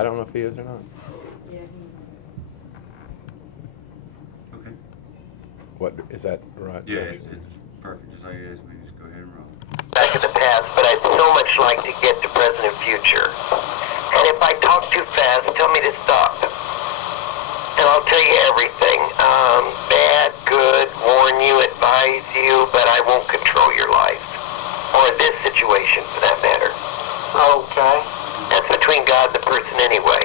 I don't know if he is or not. Yeah. Okay. What, is that right? Yeah, it's perfect. Just like it is, we just go ahead and roll. Back in the past, but I'd so much like to get to present and future. And if I talk too fast, tell me to stop. And I'll tell you everything. Bad, good, warn you, advise you, but I won't control your life. Or this situation, for that matter. Okay. That's between God and the person anyway.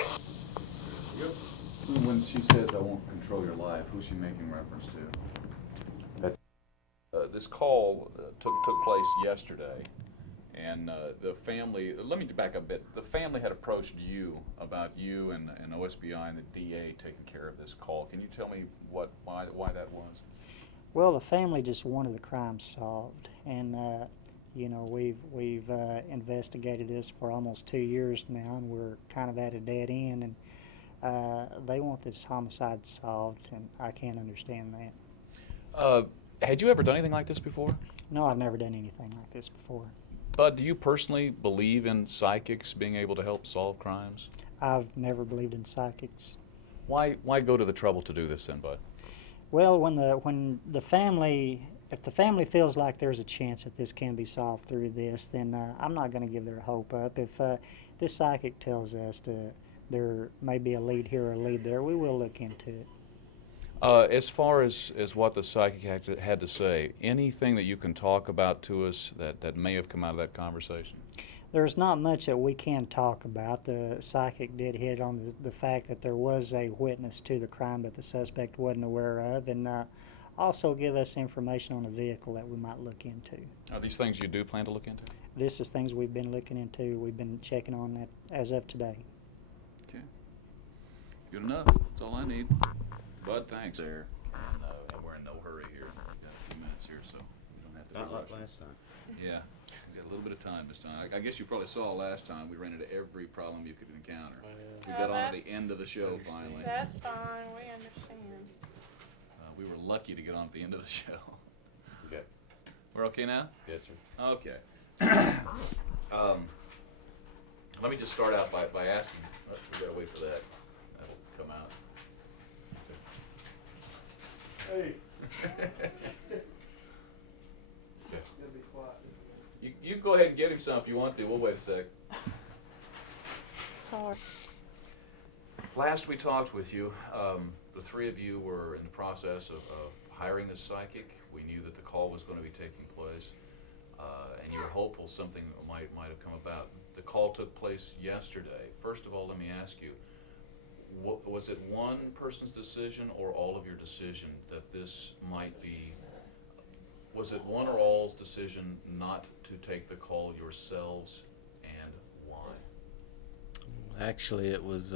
When she says, I won't control your life, who's she making reference to? This call took place yesterday, and the family, let me back up a bit. The family had approached you about you and OSBI and the DA taking care of this call. Can you tell me why that was? Well, the family just wanted the crime solved, and you know, we've investigated this for almost 2 years now, and we're kind of at a dead end, and they want this homicide solved, and I can't understand that. Had you ever done anything like this before? No, I've never done anything like this before. Bud, do you personally believe in psychics being able to help solve crimes? I've never believed in psychics. Why go to the trouble to do this then, Bud? Well, when the family, if the family feels like there's a chance that this can be solved through this, then I'm not going to give their hope up. If this psychic tells us there may be a lead here or a lead there, we will look into it. As far as what the psychic had to say, anything that you can talk about to us that may have come out of that conversation? There's not much that we can talk about. The psychic did hit on the fact that there was a witness to the crime that the suspect wasn't aware of, and also give us information on a vehicle that we might look into. Are these things you do plan to look into? This is things we've been looking into. We've been checking on that as of today. Okay. Good enough. That's all I need. Bud, thanks. There. And we're in no hurry here. We've got a few minutes here, so we don't have to. Not like last time. Yeah. We got a little bit of time this time. I guess you probably saw last time we ran into every problem you could encounter. We got on to the end of the show finally. That's fine, we understand. We were lucky to get on at the end of the show. Okay. We're okay now? Yes, sir. Okay. Let me just start out by asking. We gotta wait for that. That'll come out. Hey. You go ahead and get him some if you want to. We'll wait a sec. Sorry. Last we talked with you, the three of you were in the process of hiring this psychic. We knew that the call was going to be taking place, and you were hopeful something might have come about. The call took place yesterday. First of all, let me ask you, was it one person's decision or all of your decision that this might be? Was it one or all's decision not to take the call yourselves, and why? Actually, it was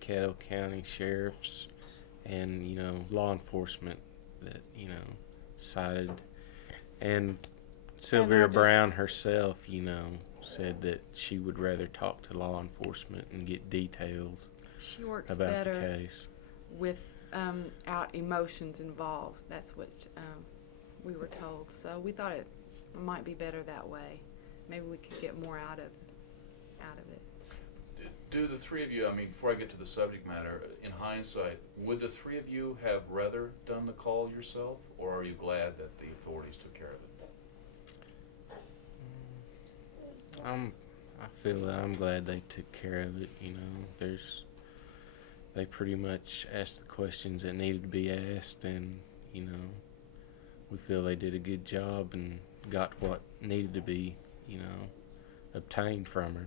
Caddo County Sheriff's and, law enforcement that, decided. And Sylvia Browne herself, said that she would rather talk to law enforcement and get details She works about better the case. without emotions involved. That's what we were told. So we thought it might be better that way. Maybe we could get more out of it. Do the three of you, before I get to the subject matter, in hindsight, would the three of you have rather done the call yourself, or are you glad that the authorities took care of it? I feel that I'm glad they took care of it. They pretty much asked the questions that needed to be asked, and we feel they did a good job and got what needed to be obtained from her.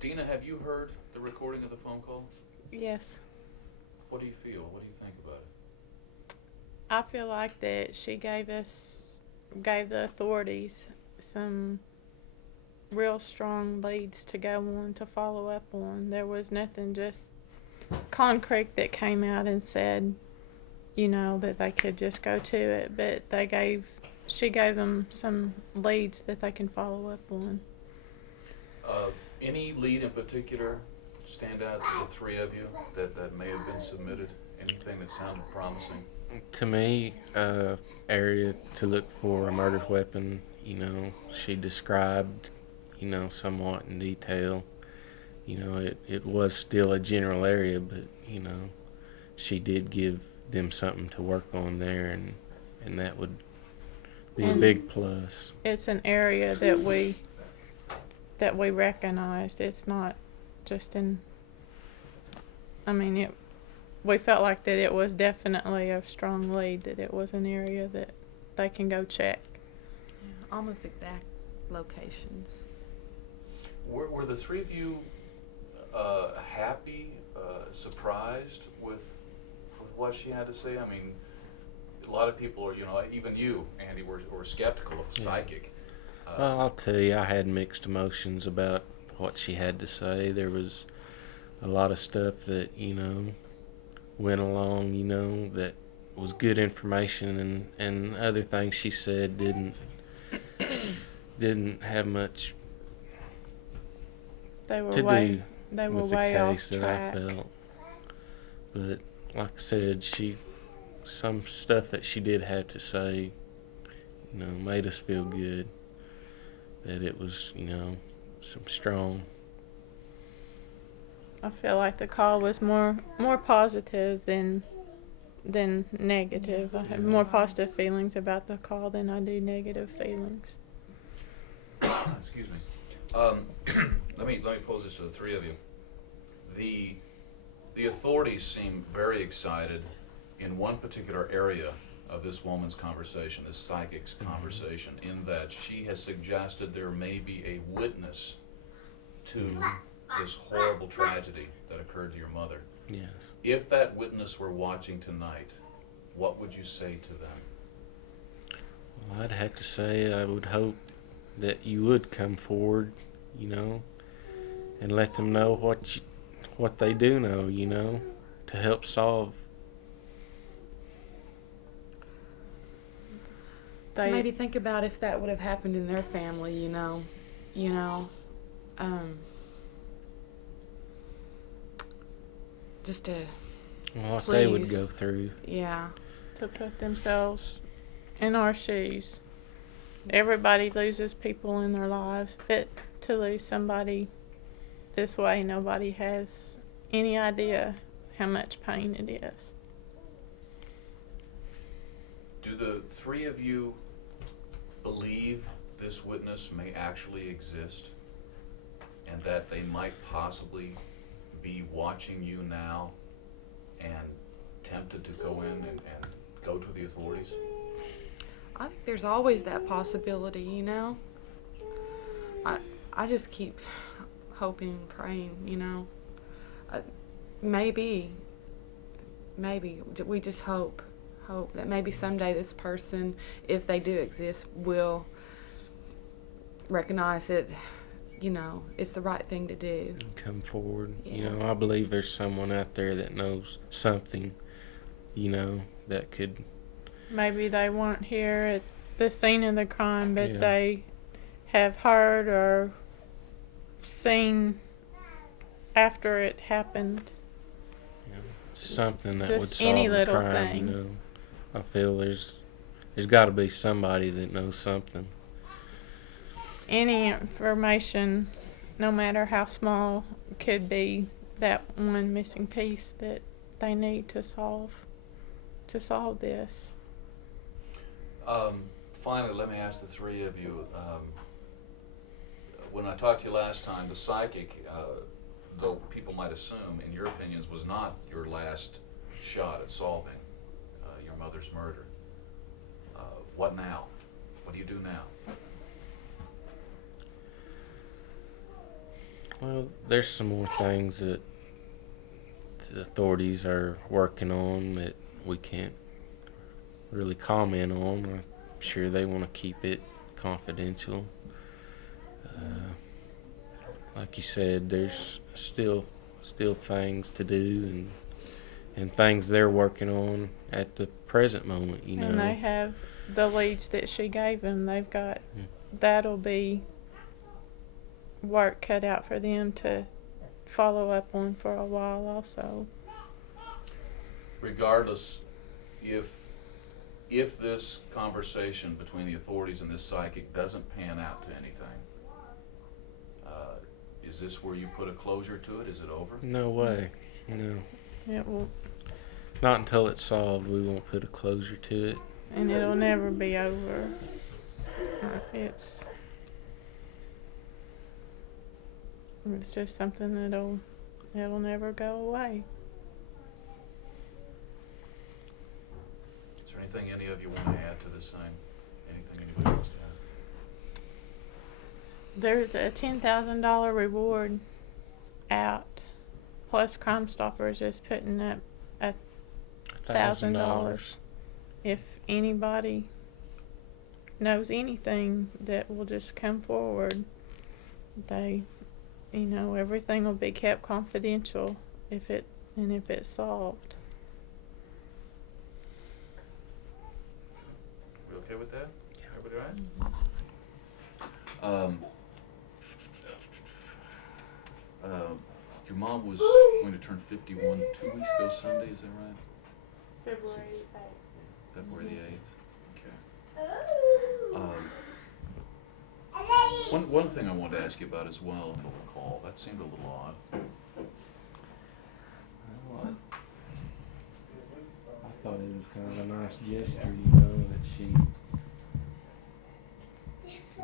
Dina, have you heard the recording of the phone call? Yes. What do you feel? What do you think about it? I feel like that she gave the authorities some real strong leads to go on, to follow up on. There was nothing just concrete that came out and said, that they could just go to it, but she gave them some leads that they can follow up on. Any lead in particular stand out to the three of you that may have been submitted? Anything that sounded promising? To me, area to look for a murder weapon, she described, somewhat in detail. you know, it was still a general area, but, you know, she did give them something to work on there, and that would be a And big plus. it's an area that we recognized. It's not just in. I mean, we felt like that it was definitely a strong lead. That it was an area that they can go check. Yeah, almost exact locations. Were the three of you happy, surprised with what she had to say? I mean, a lot of people are, you know, even you, Andy, were skeptical of the psychic. Well, I'll tell you, I had mixed emotions about what she had to say. There was a lot of stuff that, you know, went along, you know, that was good information, and other things she said didn't have much They were to way do they were with the way off case that track. I felt. But like I said, some stuff that she did have to say, you know, made us feel good. That it was, you know, some strong. I feel like the call was more positive than negative. I have more positive feelings about the call than I do negative feelings. Excuse me. Let me pose this to the three of you. The authorities seem very excited in one particular area of this woman's conversation, this psychic's conversation, in that she has suggested there may be a witness to this horrible tragedy that occurred to your mother. Yes. If that witness were watching tonight, what would you say to them? Well, I'd have to say I would hope that you would come forward, you know, and let them know what they do know, you know, to help solve. Maybe think about if that would have happened in their family, you know, just to, What they would please. go through. yeah. To put themselves in our shoes. Everybody loses people in their lives, but to lose somebody this way, nobody has any idea how much pain it is. Do the three of you believe this witness may actually exist and that they might possibly be watching you now and tempted to go in and go to the authorities? I think there's always that possibility, you know. I just keep hoping and praying, you know. Maybe we just hope that maybe someday this person, if they do exist, will recognize it, you know, it's the right thing to do. Come forward. Yeah. You know, I believe there's someone out there that knows something, you know, that could. Maybe they weren't here at the scene of the crime, but Yeah. they have heard or seen after it happened. Something that Just would solve any the little crime, thing. you know. I feel there's got to be somebody that knows something. Any information, no matter how small, could be that one missing piece that they need to solve this. Finally, let me ask the three of you, when I talked to you last time, the psychic, though people might assume, in your opinions, was not your last shot at solving your mother's murder. What now? What do you do now? Well, there's some more things that the authorities are working on that we can't really comment on. I'm sure they want to keep it confidential. Like you said, there's still things to do and things they're working on at the present moment, you know. And they have the leads that she gave them. They've got that'll be work cut out for them to follow up on for a while also. Regardless, if this conversation between the authorities and this psychic doesn't pan out to anything, Is this where you put a closure to it? Is it over? No way. No. It will, Not until it's solved. We won't put a closure to it. and it'll never be over. It's just something it'll never go away. Is there anything any of you want to add to this thing? Anything anybody wants to add? There's a $10,000 reward out, plus Crime Stoppers is putting up $1,000. If anybody knows anything that will just come forward, everything will be kept confidential if it's solved. We okay with that? Everybody all right? Your mom was going to turn 51 2 weeks ago Sunday, is that right? February 8th. February the 8th. Okay. One thing I wanted to ask you about as well, in the call, that seemed a little odd. What? I thought it was kind of a nice gesture, that she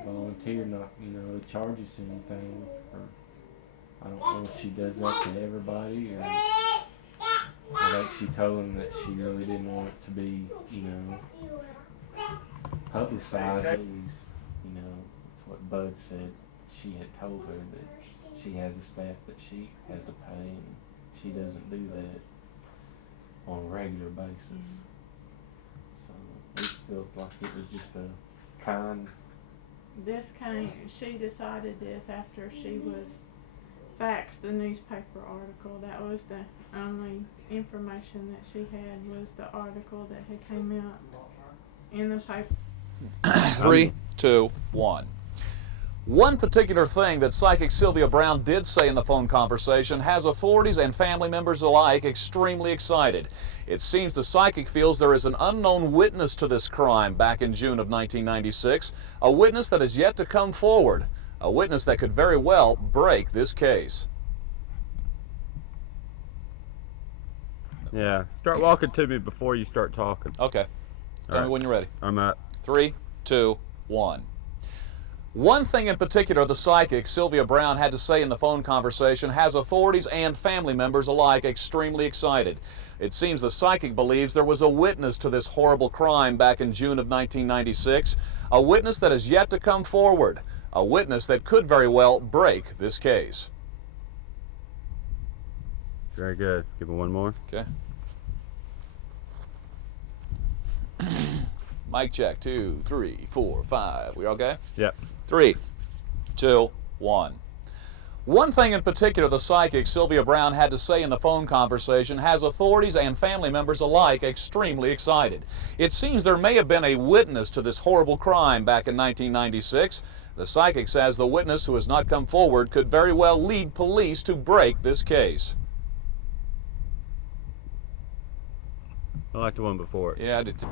volunteered not, to charge us anything. Or I don't know if she does that to everybody, or I think she told him that she really didn't want it to be, publicized. At least, that's what Bud said. She had told her that she has a staff that she has to pay, and she doesn't do that on a regular basis. So it felt like it was just a kind. She decided this after she was faxed the newspaper article. That was the only information that she had, was the article that had came out in the paper. 3, 2, 1. One particular thing that psychic Sylvia Browne did say in the phone conversation has authorities and family members alike extremely excited. It seems the psychic feels there is an unknown witness to this crime back in June of 1996, a witness that has yet to come forward, a witness that could very well break this case. Yeah, start walking to me before you start talking. Okay. Tell me when you're ready. I'm at 3, 2, 1. One thing in particular the psychic Sylvia Browne had to say in the phone conversation has authorities and family members alike extremely excited. It seems the psychic believes there was a witness to this horrible crime back in June of 1996, a witness that has yet to come forward, a witness that could very well break this case. very good. Give me one more. Okay. Mic check, 2, 3, 4, 5. We okay? Yep. 3, 2, 1. One thing in particular the psychic Sylvia Browne had to say in the phone conversation has authorities and family members alike extremely excited. It seems there may have been a witness to this horrible crime back in 1996. The psychic says the witness who has not come forward could very well lead police to break this case. I like the one before. Yeah, I did too.